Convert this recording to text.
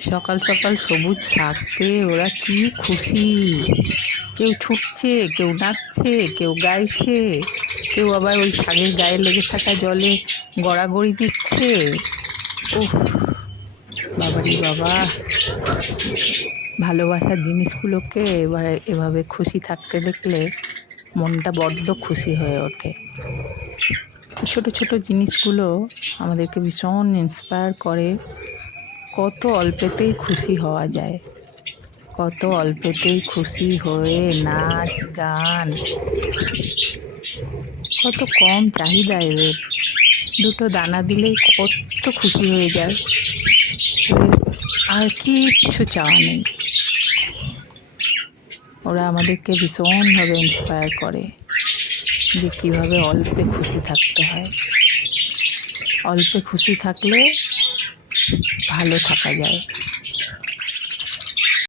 সকাল সকাল সবুজ শাক পেয়ে ওরা কি খুশি। কেউ ছুটছে, কেউ নাচছে, কেউ গাইছে, কেউ আবার ওই শাকের গায়ে লেগে থাকা জলে গড়াগড়ি দিচ্ছে। উফ, বাবারি বাবা! ভালোবাসার জিনিসগুলোকে এবারে এভাবে খুশি থাকতে দেখলে মনটা বড্ড খুশি হয়ে ওঠে। ছোট ছোট জিনিসগুলো আমাদেরকে ভীষণ ইন্সপায়ার করে। কত অল্পেতেই খুশি হওয়া যায়, কত অল্পেতেই খুশি হয়ে নাচ গান, কত কম চাহিদা এদের। দুটো দানা দিলেই কত খুশি হয়ে যায়, এদের আর কিচ্ছু চাওয়া নেই। ওরা আমাদেরকে ভীষণভাবে ইন্সপায়ার করে যে কীভাবে অল্পে খুশি থাকতে হয়। অল্পে খুশি থাকলে ভালো থাকা যায়।